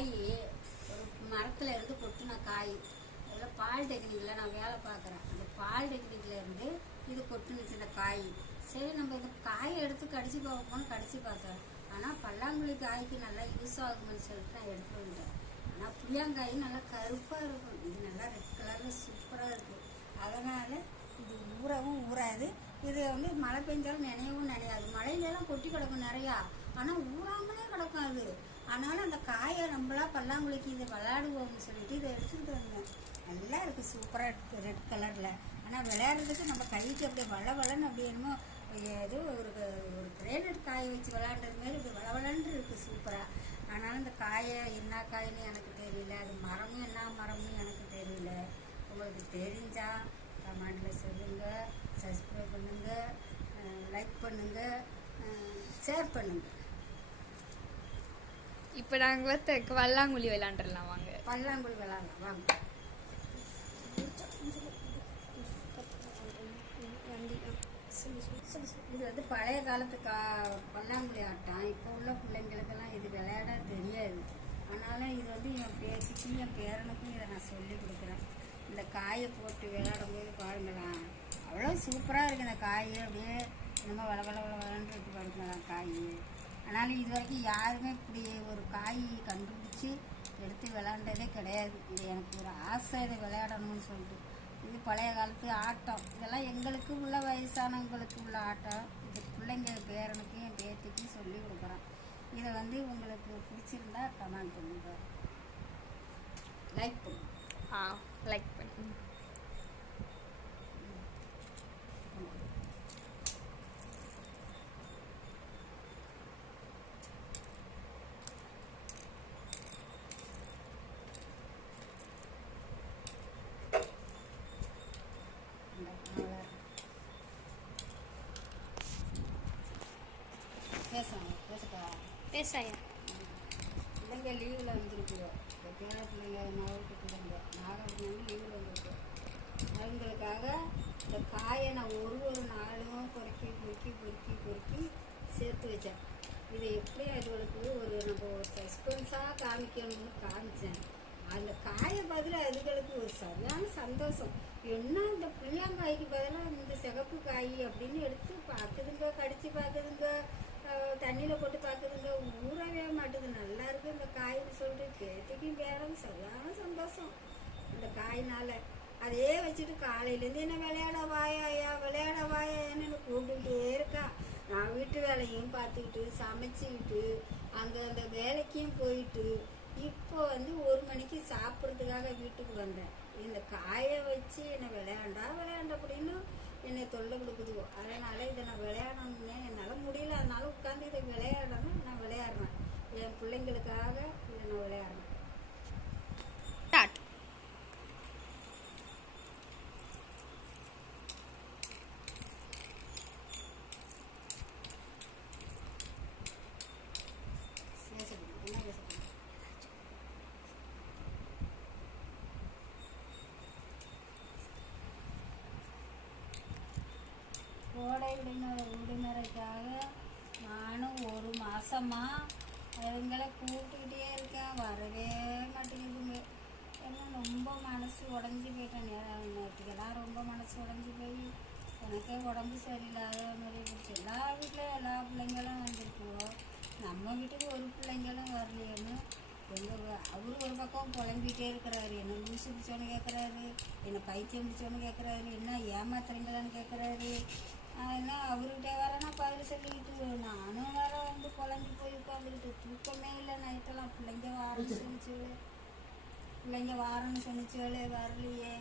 காய் ஒரு மரத்தில் இருந்து கொட்டின காய். அதில் பாலிடெக்னிக்கில் நான் வேலை பார்க்குறேன். அந்த பாலிடெக்னிக்கில் இருந்து இது கொட்டுனுச்சு இந்த காய். சரி, நம்ம இந்த காயை எடுத்து கடிச்சு பார்ப்போம்னு கடிச்சு பார்த்தேன். ஆனால் பல்லாங்குழி காய்க்கு நல்லா யூஸ் ஆகும்னு சொல்லிட்டு நான் எடுத்துகிட்டு வந்துட்டேன். ஆனால் புளியாங்காய் நல்லா கருப்பாக இருக்கும். இது நல்லா ரெட் கலரில் சூப்பராக இருக்குது. அதனால் இது ஊறவும் ஊறாது. இது மழை பெஞ்சாலும் நினையவும் நினையாது. மழையிலலாம் கொட்டி கிடக்கும் நிறையா, ஆனால் ஊறாமலே கிடக்கும் அது. அதனால் அந்த காயை நம்மளா பல்லாங்குழிக்கு இதை விளையாடுவோம்னு சொல்லிட்டு இதை எடுத்துக்கிட்டு வந்தேன். நல்லா இருக்குது, சூப்பராக இருக்குது ரெட் கலரில். ஆனால் விளையாடுறதுக்கு நம்ம கைக்கு அப்படியே வளவளன்னு அப்படி என்னமோ ஏதோ ஒரு கிரேனட் காயை வச்சு விளையாடுறது மாதிரி இப்படி வளவளன்னு இருக்குது சூப்பராக. அதனால் இந்த காயை என்ன காயின்னு எனக்கு தெரியல. அது மரமும் என்ன மரம்னு எனக்கு தெரியல. உங்களுக்கு தெரிஞ்சால் கமெண்டில் சொல்லுங்கள். சப்ஸ்கிரைப் பண்ணுங்கள், லைக் பண்ணுங்கள், ஷேர் பண்ணுங்கள். இப்போ நாங்கள் பல்லாங்குழி விளையாண்டுடலாம் வாங்க. பல்லாங்குழி விளையாடலாம் வாங்க. இது பழைய காலத்து பல்லாங்குழி ஆட்டம். இப்போ உள்ள பிள்ளைங்களுக்கெல்லாம் இது விளையாட தெரியாது. அதனால் இது என் பேத்திக்கும் என் பேரனுக்கும் இதை நான் சொல்லி கொடுக்குறேன். இந்த காயை போட்டு விளையாடும் போது பாருங்களேன், அவ்வளோ சூப்பராக இருக்குது. இந்த காய் அப்படியே நம்ம வளவளன்னு இருக்கு பாருங்களேன் காய். அதனால் இது வரைக்கும் யாருமே இப்படி ஒரு காய் கண்டுபிடிச்சி எடுத்து விளையாண்டதே கிடையாது. இது எனக்கு ஒரு ஆசை, இதை விளையாடணும்னு சொல்லிட்டு. இது பழைய காலத்து ஆட்டம். இதெல்லாம் எங்களுக்கு உள்ள வயசானவங்களுக்கு உள்ள ஆட்டம். இது பிள்ளைங்க பேரனுக்கு என் பேத்திக்கும் சொல்லி கொடுக்குறேன். இதை உங்களுக்கு பிடிச்சிருந்தா கமெண்ட் பண்ணுங்க, லைக் பண்ணுங்க. லைக் பண்ணுங்க. பேசாயா பிள்ளைங்க லீவில் வந்துருக்குறோம். இப்போ பேர பிள்ளைங்க மாவட்ட பிள்ளைங்க நாகப்பட்டினம் லீவில் வந்துருக்கோம். அவங்களுக்காக இந்த காயை நான் ஒரு நாளும் பொறுக்கி சேர்த்து வச்சேன். இதை எப்படி அதுகளுக்கு நம்ம ஒரு சஸ்பென்ஸாக காமிக்கணும்னு காமிச்சேன். அந்த காயை பதில் அதுகளுக்கு ஒரு சரியான சந்தோஷம். என்ன இந்த புளியாங்காய்க்கு பதிலாக இந்த சிகப்பு காய் அப்படின்னு எடுத்து பார்க்குதுங்க, கடிச்சு பார்க்குதுங்க, தண்ணியில் போட்டு பார்க்குதுங்க. ஊறவே மாட்டுது. நல்லா இருக்குது இந்த காய்னு சொல்லிட்டு பேத்திக்கும் பேரும் சரியான சந்தோஷம் இந்த காயினால். அதே வச்சுட்டு காலையிலேருந்து என்ன விளையாட வாயான்னு கூப்பிட்டுக்கிட்டே இருக்கா. நான் வீட்டு வேலையும் பார்த்துக்கிட்டு சமைச்சிக்கிட்டு அங்கே அந்த வேலைக்கும் போயிட்டு இப்போ 1 மணிக்கு சாப்பிட்றதுக்காக வீட்டுக்கு வந்தேன். இந்த காயை வச்சு என்னை விளையாண்டா அப்படின்னு என்னை தொல்லை கொடுக்குதுவோ. அதனால் இதை நான் விளையாடணும்னே என்னால் முடியல. அதனால உட்காந்து இதை விளையாடணும். நான் விளையாடுறேன். என் பிள்ளைங்களுக்காக இதை நான் விளையாடுறேன். கோடை விடுமுறைக்காக நானும் 1 மாதமாக அதுங்களை கூப்பிட்டுக்கிட்டே இருக்கேன். வரவே மாட்டேங்குதுங்க. ஏன்னா ரொம்ப மனசு உடஞ்சி போயிட்டேன். நேற்றுக்கெல்லாம் ரொம்ப மனசு உடஞ்சி போய் எனக்கே உடம்பு சரியில்லாத மாதிரி போச்சு. எல்லா வீட்டில் எல்லா பிள்ளைங்களும் வந்துருக்குவோம். நம்ம வீட்டுக்கு ஒரு பிள்ளைங்களும் வரலையேன்னு அவரு ஒரு பக்கம் புலம்பிகிட்டே இருக்கிறாரு. என்ன லூசு பிடிச்சோன்னு கேட்குறாரு, என்னை பைத்தியம் பிடிச்சோன்னு கேட்குறாரு, என்ன ஏமாத்துறீங்களான்னு கேட்குறாரு. அதெல்லாம் அவர்கிட்ட வரேன்னா பதில் சொல்லிக்கிட்டு நானும் வேற புலம்பி போய் உட்காந்துக்கிட்டு தூக்கமே இல்லை நைட்டெல்லாம். பிள்ளைங்க வாரன்னு சொன்னிச்சுகளே வரலையே.